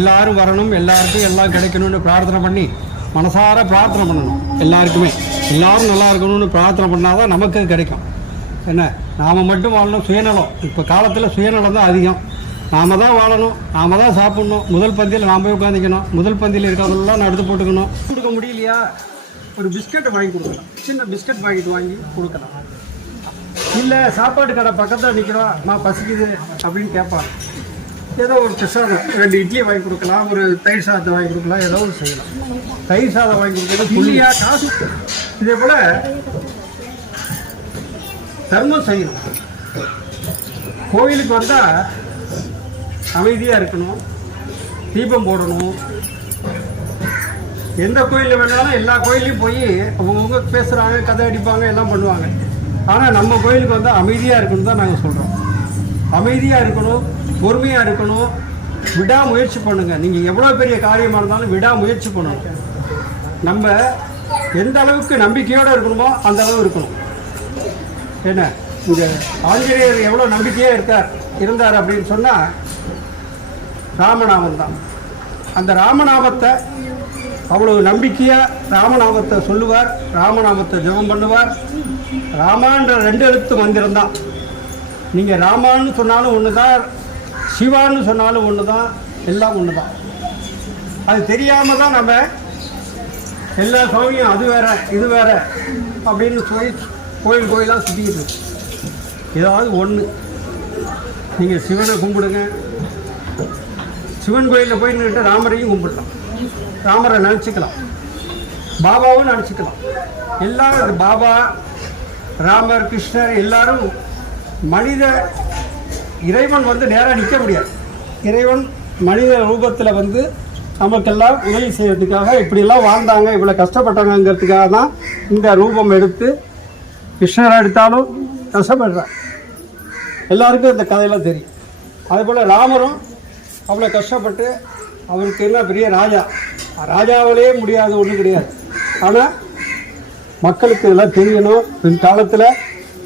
எல்லாரும் வரணும், எல்லாருக்கும் எல்லாம் கிடைக்கணும்னு பிரார்த்தனை பண்ணி மனசார பிரார்த்தனை பண்ணணும். எல்லாருக்குமே எல்லாரும் நல்லா இருக்கணும்னு பிரார்த்தனை பண்ணாதான் நமக்கு கிடைக்கும். என்ன, நாம் மட்டும் வாழணும். சுயநலம் இப்போ காலத்தில் சுயநலம் தான் அதிகம். நாம் தான் வாழணும், நாம் தான் சாப்பிட்ணும். முதல் பந்தியில் நாம் போய் உட்காந்துக்கணும். முதல் பந்தியில் இருக்கிறதெல்லாம் நான் எடுத்து போட்டுக்கணும். கொடுக்க முடியலையா, ஒரு பிஸ்கட் வாங்கி கொடுக்கலாம். சின்ன பிஸ்கட் பாக்கெட் வாங்கி கொடுக்கலாம். இல்லை சாப்பாடு கடை பக்கத்தில் நிற்கிறோம், நான் பசிக்குது அப்படின்னு கேட்பாங்க. ஏதோ ஒரு பிரசாதம், 2 இட்லி வாங்கி கொடுக்கலாம், ஒரு தயிர் சாதத்தை வாங்கி கொடுக்கலாம், ஏதோ ஒரு செய்யலாம். தயிர் சாதம் வாங்கி கொடுக்கலாம், புள்ளியாக காசு. இதே போல் தர்மம் செய்யணும். கோயிலுக்கு வந்தால் அமைதியாக இருக்கணும், தீபம் போடணும். எந்த கோயிலில் வேணாலும் எல்லா கோயிலையும் போய் அவங்கவுங்க பேசுகிறாங்க, கதை அடிப்பாங்க, எல்லாம் பண்ணுவாங்க. ஆனால் நம்ம கோயிலுக்கு வந்தால் அமைதியாக இருக்கணும் தான் நாங்கள் சொல்கிறோம். அமைதியாக இருக்கணும், பொறுமையாக இருக்கணும், விடாமுயற்சி பண்ணுங்கள். நீங்கள் எவ்வளோ பெரிய காரியமாக இருந்தாலும் விடாமுயற்சி பண்ணணும். நம்ம எந்த அளவுக்கு நம்பிக்கையோடு இருக்கணுமோ அந்த அளவு இருக்கணும். என்ன, இங்கே ஆஞ்சநேயர் எவ்வளோ நம்பிக்கையாக இருந்தார் அப்படின்னு சொன்னால் ராமநாமம் தான். அந்த ராமநாமத்தை அவ்வளவு நம்பிக்கையாக ராமநாமத்தை சொல்லுவார், ராமநாமத்தை ஜெபம் பண்ணுவார். ராமான்ற 2 எழுத்து மந்திரம் தான். நீங்கள் ராமான்னு சொன்னாலும் ஒன்று தான், சிவான்னு சொன்னாலும் ஒன்று தான், எல்லாம் ஒன்று தான். அது தெரியாமல் தான் நம்ம எல்லா சுவாமியும் அது வேற இது வேற அப்படின்னு சொல்லி கோயிலாக சுற்றிக்கிட்டு. ஏதாவது ஒன்று நீங்கள் சிவனை கும்பிடுங்க. சிவன் கோயிலில் போய் நின்றுட்டு ராமரையும் கும்பிடலாம், ராமரை நினச்சிக்கலாம், பாபாவும் நினச்சிக்கலாம். எல்லாரும் பாபா, ராமர், கிருஷ்ணர் எல்லாரும் மனித. இறைவன் நேராக நிற்க முடியாது. இறைவன் மனித ரூபத்தில் நமக்கெல்லாம் உதவி செய்யறதுக்காக இப்படிலாம் வாழ்ந்தாங்க, இவ்வளோ கஷ்டப்பட்டாங்கிறதுக்காக தான் இந்த ரூபம் எடுத்து. கிருஷ்ணரை எடுத்தாலும் கஷ்டப்படுறார், எல்லாருக்கும் இந்த கதையெல்லாம் தெரியும். அதேபோல் ராமரும் அவ்வளோ கஷ்டப்பட்டு, அவருக்கு என்ன பெரிய ராஜாவிலே முடியாத ஒன்றும் கிடையாது. ஆனால் மக்களுக்கு இதெல்லாம் தெரியணும். பின்காலத்தில்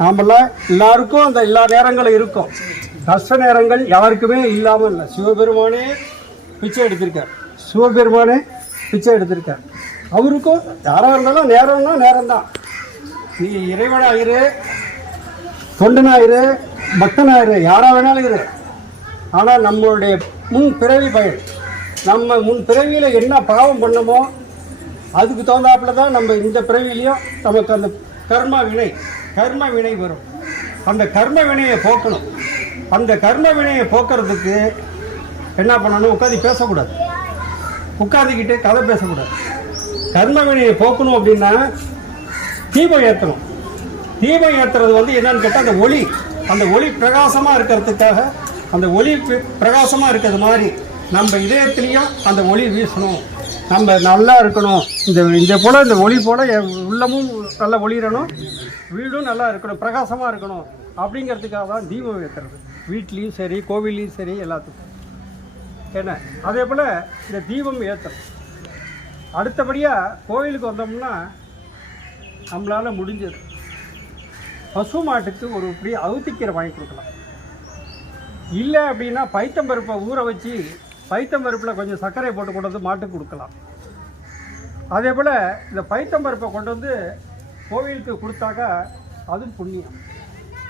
நாமெல்லாம் எல்லாருக்கும் அந்த எல்லா நேரங்களும் இருக்கும். கஷ்ட நேரங்கள் யாருக்குமே இல்லாமல் இல்லை. சிவபெருமானே பிச்சை எடுத்திருக்கார். அவருக்கும் யாராக இருந்தாலும் நேரம்னா நேரம்தான். நீ இறைவனாயிரு, தொண்டனாயிரு, பக்தனாயிரு, யாராக வேணாலும் இரு. ஆனால் நம்மளுடைய முன் பிறவி பயன், நம்ம முன் பிறவியில் என்ன பாவம் பண்ணமோ அதுக்கு தகுந்தாப்புல தான் நம்ம இந்த பிறவிலையும் நமக்கு அந்த கர்ம வினை வரும். அந்த கர்ம வினையை போக்கணும். அந்த கர்ம வினையை போக்குறதுக்கு என்ன பண்ணணும்? உட்காந்து பேசக்கூடாது, உட்காந்துக்கிட்டு கதை பேசக்கூடாது. கர்ம வினையை போக்கணும் அப்படின்னா தீபம் ஏற்றணும். தீபம் ஏற்றுறது என்னன்னு கேட்டால் அந்த ஒளி பிரகாசமாக இருக்கிறதுக்காக, அந்த ஒளி பிரகாசமாக இருக்கிறது மாதிரி நம்ம இதயத்திலையும் அந்த ஒளி வீசணும். நம்ம நல்லா இருக்கணும். இந்த போல் இந்த ஒளி போல் உள்ளமும் நல்லா ஒளிரணும், வீடும் நல்லா இருக்கணும், பிரகாசமாக இருக்கணும். அப்படிங்கிறதுக்காக தான் தீபம் ஏற்றுறது. வீட்லேயும் சரி, கோவில்லையும் சரி, எல்லாத்துக்கும். என்ன, அதே போல் இந்த தீபம் ஏற்றணும். அடுத்தபடியாக கோவிலுக்கு வந்தோம்னா நம்மளால் முடிஞ்சது பசு மாட்டுக்கு ஒரு இப்படி அவுத்திக்கீரை வாங்கி கொடுக்கலாம். இல்லை அப்படின்னா பைத்தம்பருப்பை ஊற வச்சு பைத்தம்பருப்பில் கொஞ்சம் சர்க்கரை போட்டு கொண்டு வந்து மாட்டுக்கு கொடுக்கலாம். அதே போல் இந்த பைத்தம்பருப்பை கொண்டு வந்து கோவிலுக்கு கொடுத்தாக்கா அதுவும் புண்ணியம்.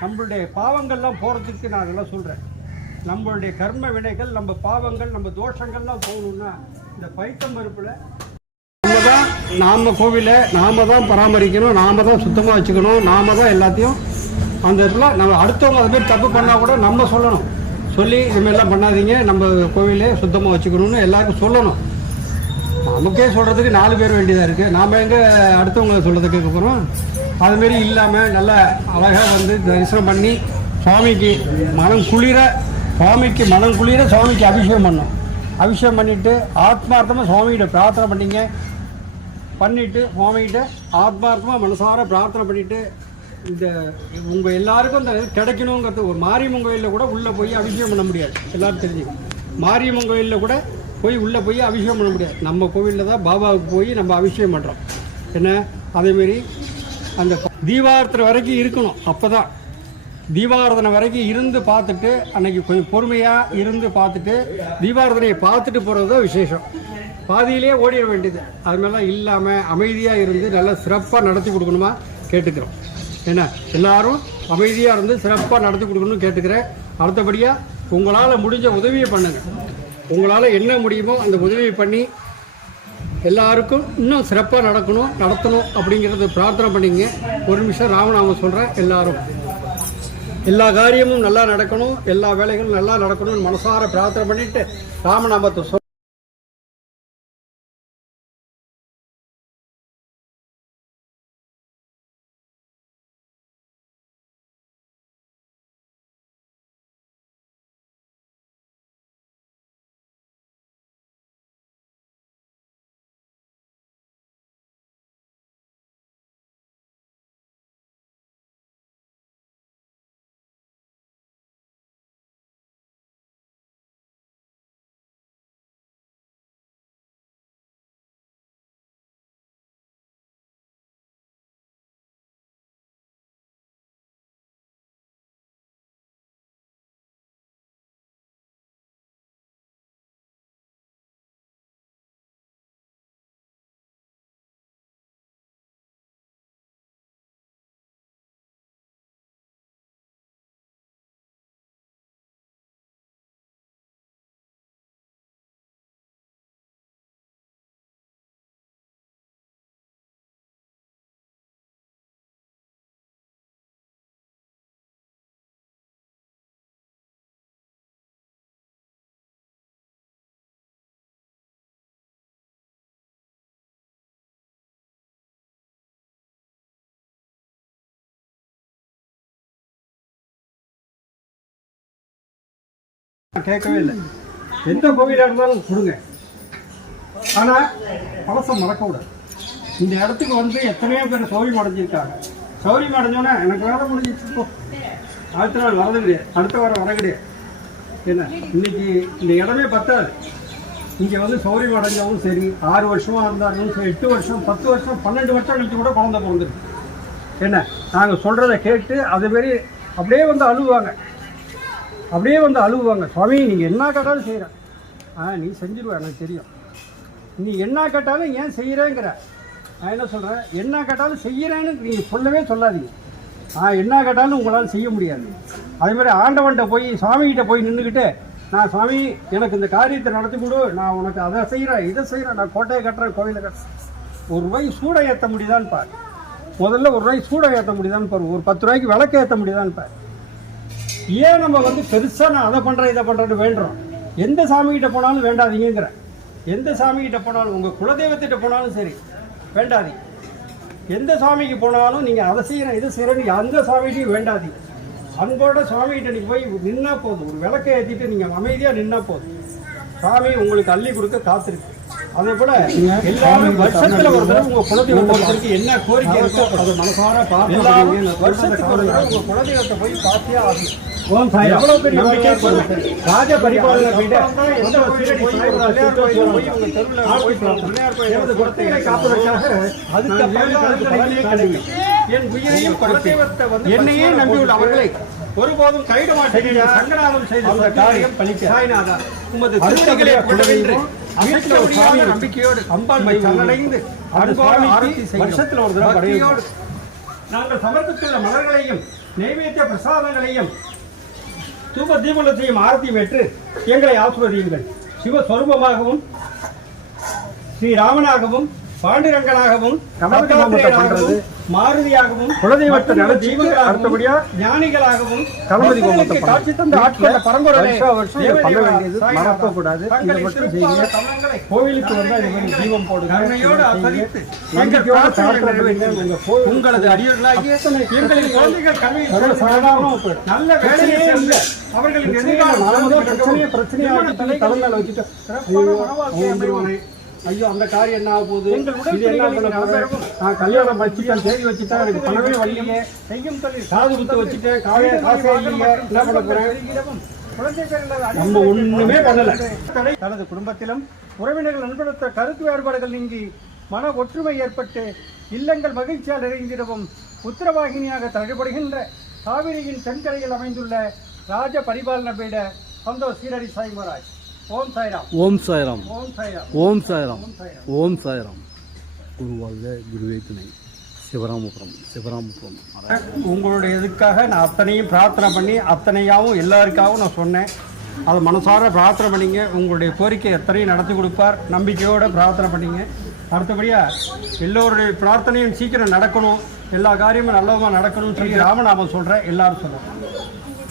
நம்மளுடைய பாவங்கள்லாம் போகிறதுக்கு நான் அதெல்லாம் சொல்கிறேன். நம்மளுடைய கர்ம வினைகள், நம்ம பாவங்கள், நம்ம தோஷங்கள்லாம் போகணுன்னா இந்த பைத்தம்பருப்பில் நாம் கோவிலை நாம் தான் பராமரிக்கணும், நாம் தான் சுத்தமாக வச்சுக்கணும், நாம் தான் எல்லாத்தையும். அந்த இடத்துல நம்ம அடுத்தவங்க அது மாதிரி தப்பு பண்ணால் கூட நம்ம சொல்லி இதுமாரிலாம் பண்ணாதீங்க, நம்ம கோவிலே சுத்தமாக வச்சுக்கணும்னு எல்லாருக்கும் சொல்லணும். நமக்கே சொல்கிறதுக்கு 4 பேர் வேண்டியதாக இருக்குது. நாம் எங்கே அடுத்தவங்களை சொல்கிறத கேட்க போகிறோம்? அதுமாரி இல்லாமல் நல்லா அழகாக தரிசனம் பண்ணி சுவாமிக்கு மனம் குளிர சுவாமிக்கு அபிஷேகம் பண்ணோம். அபிஷேகம் பண்ணிவிட்டு ஆத்மார்த்தமாக சுவாமிகிட்ட பிரார்த்தனை பண்ணிவிட்டு சுவாமிகிட்ட ஆத்மார்த்தமாக மனசார பிரார்த்தனை பண்ணிவிட்டு, இந்த உங்கள் எல்லாருக்கும் இந்த கிடைக்கணுங்கிறது. ஒரு மாரியம்மன் கோயிலில் கூட உள்ளே போய் அபிஷேகம் பண்ண முடியாது, எல்லோரும் தெரிஞ்சுக்கணும். மாரியம்மன் கோயிலில் கூட உள்ளே போய் அபிஷேகம் பண்ண முடியாது. நம்ம கோவிலில் தான் பாபாவுக்கு போய் நம்ம அபிஷேகம் பண்ணுறோம். என்ன, அதேமாரி அந்த தீபார்த்தனை வரைக்கும் இருக்கணும். அப்போ தான் தீபாராதனை வரைக்கும் இருந்து பார்த்துட்டு அன்னைக்கு கொஞ்சம் பொறுமையாக இருந்து பார்த்துட்டு தீபாராதனையை பார்த்துட்டு போகிறது தான் விசேஷம். பாதியிலே ஓடிட வேண்டியது. அது மாதிரிலாம் இல்லாமல் அமைதியாக இருந்து நல்லா சிறப்பாக நடத்தி கொடுக்கணுமா கேட்டுக்கிறோம். ஏன்னா எல்லாரும் அமைதியாக இருந்து சிறப்பாக நடத்தி கொடுக்கணும்னு கேட்டுக்கிறேன். அடுத்தபடியாக உங்களால் முடிஞ்ச உதவியை பண்ணுங்கள். உங்களால் என்ன முடியுமோ அந்த உதவியை பண்ணி எல்லாருக்கும் இன்னும் சிறப்பாக நடத்தணும் அப்படிங்கிறத பிரார்த்தனை பண்ணிங்க. ஒரு நிமிஷம் ராமநாமம் சொல்கிறேன். எல்லாரும் எல்லா காரியமும் நல்லா நடக்கணும், எல்லா வேலைகளும் நல்லா நடக்கணும்னு மனசார பிரார்த்தனை பண்ணிட்டு ராமநாமத்தை சொல். கேட்கவே இல்லை. எந்த கோவிலாக இருந்தாலும் கொடுங்க, ஆனால் பழசம் மறக்கக்கூடாது. இந்த இடத்துக்கு வந்து எத்தனையோ பேர் சௌரியம் அடைஞ்சிருக்காங்க. சௌரியம் அடைஞ்சோன்னே எனக்கு வேலை முடிஞ்சிச்சு, அடுத்த நாள் வரது கிடையாது, அடுத்த வாரம் வர கிடையாது. என்ன இன்னைக்கு இந்த இடமே பத்தாது. இங்கே வந்து சௌரியம் அடைஞ்சவங்களும் சரி, 6 வருஷமாக இருந்தாலும் சரி, 8 வருஷம் 10 வருஷம் 12 வருஷம் கழிச்சு கூட குழந்தை பிறந்துருக்கு. என்ன நாங்கள் சொல்கிறத கேட்டு அதேமாரி அப்படியே வந்து அழுவாங்க. சுவாமி நீங்கள் என்ன கேட்டாலும் செய்கிறேன். நீ செஞ்சிருவ, எனக்கு தெரியும். நீ என்ன கேட்டாலும் ஏன் செய்கிறேங்கிற. நான் என்ன சொல்கிறேன், என்ன கேட்டாலும் செய்கிறேன்னு நீங்கள் சொல்லவே சொல்லாதீங்க. என்ன கேட்டாலும் உங்களால் செய்ய முடியாது. அதே மாதிரி ஆண்டவன்கிட்ட போய் சாமிகிட்ட போய் நின்றுக்கிட்டு, நான் சாமி எனக்கு இந்த காரியத்தை நடத்தி கொடு, நான் உனக்கு அதை செய்கிறேன் இதை செய்கிறேன், நான் கோட்டையை கட்டுறேன் கோவிலை கட்டுறேன். ₹1 சூடை ஏற்ற முடியுதான்னு பாரு. முதல்ல ₹1 சூடை ஏற்ற முடியுதான்னு பாரு. ஒரு ₹10 விளக்கு ஏற்ற முடியுதான்னு பாரு. ஏன் நம்ம வந்து பெருசாக நான் அதை பண்ணுறேன் இதை பண்ணுறேன்னு வேண்டுறோம். எந்த சாமிகிட்ட போனாலும் வேண்டாதீங்கிற. எந்த சாமிகிட்ட போனாலும், உங்கள் குலதெய்வத்திட்ட போனாலும் சரி வேண்டாதீங்க. எந்த சாமிக்கு போனாலும் நீங்கள் அதை செய்கிறேன் இதை செய்கிறேன்னு அந்த சாமிகிட்டையும் வேண்டாதீங்க. அன்போட சாமிகிட்ட நீங்கள் போய் நின்னா போதும். ஒரு விளக்கை ஏற்றிட்டு நீங்கள் அமைதியாக நின்னா போதும். சாமி உங்களுக்கு அள்ளி கொடுக்க காத்திருக்கு. அதே போல எல்லாரும் வருஷத்துல ஒரு தடவை உங்க குலதெய்வத்திற்கு என்ன கோரிக்கை இருக்கோ அதை மனசார பார்த்து வருஷத்துக்கு ஒரு தடவை உங்க குலதெய்வத்தை போய் பார்த்தே ஆகும். எவ்வளவு பெரிய நம்பிக்கை ராஜ பரிபாலனை விட என் உயிரையும் குலதெய்வத்தை வந்து என்னையே நம்பியுள்ள அவர்களை ஒருபோதும் கைவிட மாட்டேன். சங்கராதம் செய்த அந்த காரியம் பலிக்க சாய்நாதா உமது திருவடிகளை கொண்டவென்று நம்பிக்கையோடு அம்பாள் சரணடைந்து வருஷத்தில் ஒரு தடவை நாங்கள் சமர்ப்பித்துள்ள மலர்களையும் நைவேத்திய பிரசாதங்களையும் தூப தீபலத்தையும் ஆரத்தி பெற்று எங்களை ஆசிர்வதியுங்கள். சிவஸ்வரூபமாகவும் ஸ்ரீராமனாகவும் பாண்டுரங்கனாகவும் கமலகாமத்தை மாருதியாகவும் குலதெய்வத்தை நடத்தி அடுத்தபடியா ஞானிகளாகவும் காட்சி தந்த ஆட்கொண்ட பரம்பரை மறக்கக்கூடாது. இதை மட்டும் செய்யுங்க. கோவிலுக்கு வந்தால் தீபம் போடுங்க. உங்களது அடியவர்களாகிய எங்களின் குழந்தைகள் நல்ல வேலையை செய்ய அவர்களின் எதிர்கால பிரச்சனையாக தலைமையில வச்சுட்டு ஐயோ அந்த காரியம் என்ன ஆக போகுது, நான் கல்யாணம் வச்சுட்டேன் தேதி வச்சுட்டேன் எனக்கு பணமே வரலையே, செய்யும் தொழில் காது குத்து வச்சுட்டேன் காசே இல்லையே, என்ன பண்ண போறேன். நம்ம ஒண்ணுமே பண்ணல. தனது குடும்பத்திலும் உறவினர்கள் நண்படுத்த கருத்து வேறுபாடுகள் நீங்கி மன ஒற்றுமை ஏற்பட்டு இல்லங்கள் மகிழ்ச்சியால் நிறைந்திடவும் உத்தரவாகினியாக தடைபடுகின்ற காவிரியின் தென்கரையில் அமைந்துள்ள ராஜ பரிபாலன பீட சந்தோஷ் சீரடி சாய் மகாராஜ். ஓம் சாய்ராம். ஓம் சாய்ராம். ஓம் சாய்ராம். ஓம் சாய்ராம். ஓம் சாய்ராம். குருவாழ்க குருவே துணை. சிவராமபுரம். உங்களுடைய இதுக்காக நான் அத்தனையும் பிரார்த்தனை பண்ணி அத்தனையாகவும் எல்லாருக்காகவும் நான் சொன்னேன். அதை மனசார பிரார்த்தனை பண்ணிங்க. உங்களுடைய கோரிக்கை எத்தனையும் நடத்தி கொடுப்பார். நம்பிக்கையோடு பிரார்த்தனை பண்ணிங்க. அடுத்தபடியாக எல்லோருடைய பிரார்த்தனையும் சீக்கிரம் நடக்கணும், எல்லா காரியமும் நல்லவமாக நடக்கணும்னு சொல்லி ராமநாமம் சொல்கிறேன். எல்லாரும் சொல்லுவோம்.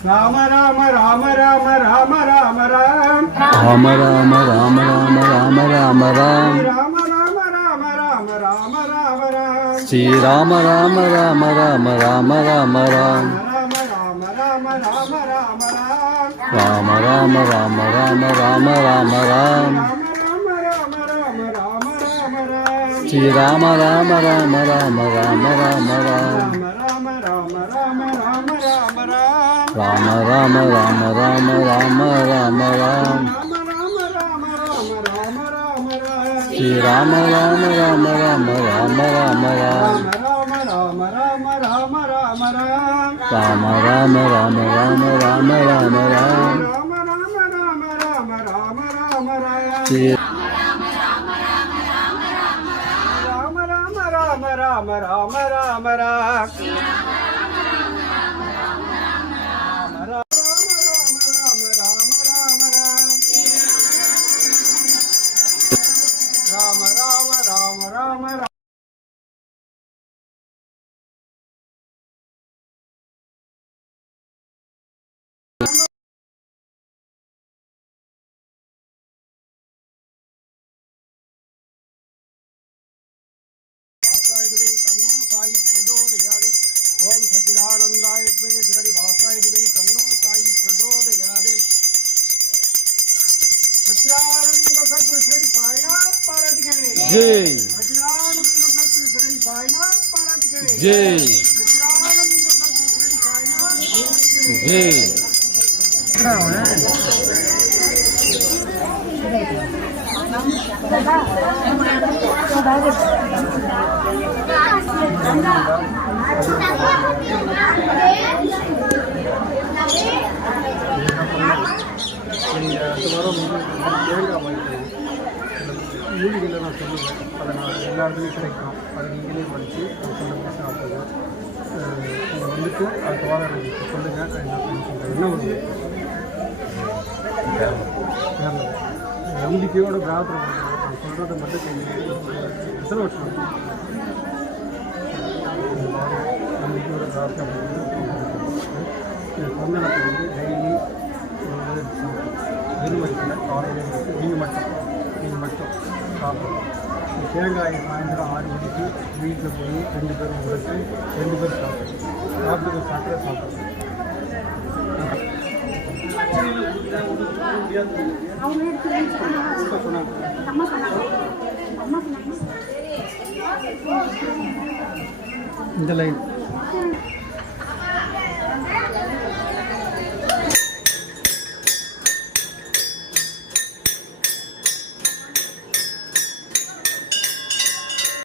ராம ராம ராம ராம ராம ராம ராம். ராம ராம ராம ராம ராம ராம ராம். ராம ராம ராம ராம ராம ராம ராம். ஸ்ரீ ராம ராம ராம ராம ராம ராம ராம். ராம ராம ராம ராம ராம ராம். ராம ராம ராம ராம ராம ராம ராம். ஸ்ரீ ராம ராம ராம ராம ராம ராம ராம். ராம ராம ராம ராம ராம ராம ராம். ஸ்ரீ ராம ராம ராம ராம ராம ராம ராம். ராம ராம ராம ராம ராம ராம ராம். ஸ்ரீ ராம ராம ராம ராம ராம். ஓம் சச்சிதானந்தாய ஸ்ரீ வாசாய தன்னோ சாயி பிரச்சோதயாதே. சச்சிதானந்த சத்குரு ஸ்ரீ சாய்நாத் பாராட்டுகே. ஜெய். சச்சிதானந்த சத்குரு ஸ்ரீ சாய்நாத் பாராட்டுகே. ஜெய். சச்சிதானந்த சத்குரு ஸ்ரீ சாய்நாத் ஜெய். மூலிகளை நான் சொல்லுவேன். அதை நான் எல்லாருமே கிடைக்கும். அதை நீங்களே படித்து அதை சொல்லுங்கள் சாப்பிடுங்க. நீங்கள் வந்துட்டு அடுத்த வாரம் எனக்கு சொல்லுங்கள். என்ன ஒரு நம்பிக்கையோட பிரார்த்தனை பண்ணுறேன். நான் சொல்கிறத மட்டும் எத்தனை வருஷம் நம்பிக்கையோட பிரார்த்தனை பண்ணுறது சந்தனத்தை வந்து டெய்லி வெறும் வயசில் காலையில் வந்து நீங்கள் மட்டும் சாப்பிடணும். தேங்காய் சாயந்தரம் 6 மணிக்கு வீட்டில் போய் 2 பேரும் உடைச்சி 2 பேர் சாப்பிட்டு சக்கரை சாப்பிடணும். இந்த லைன்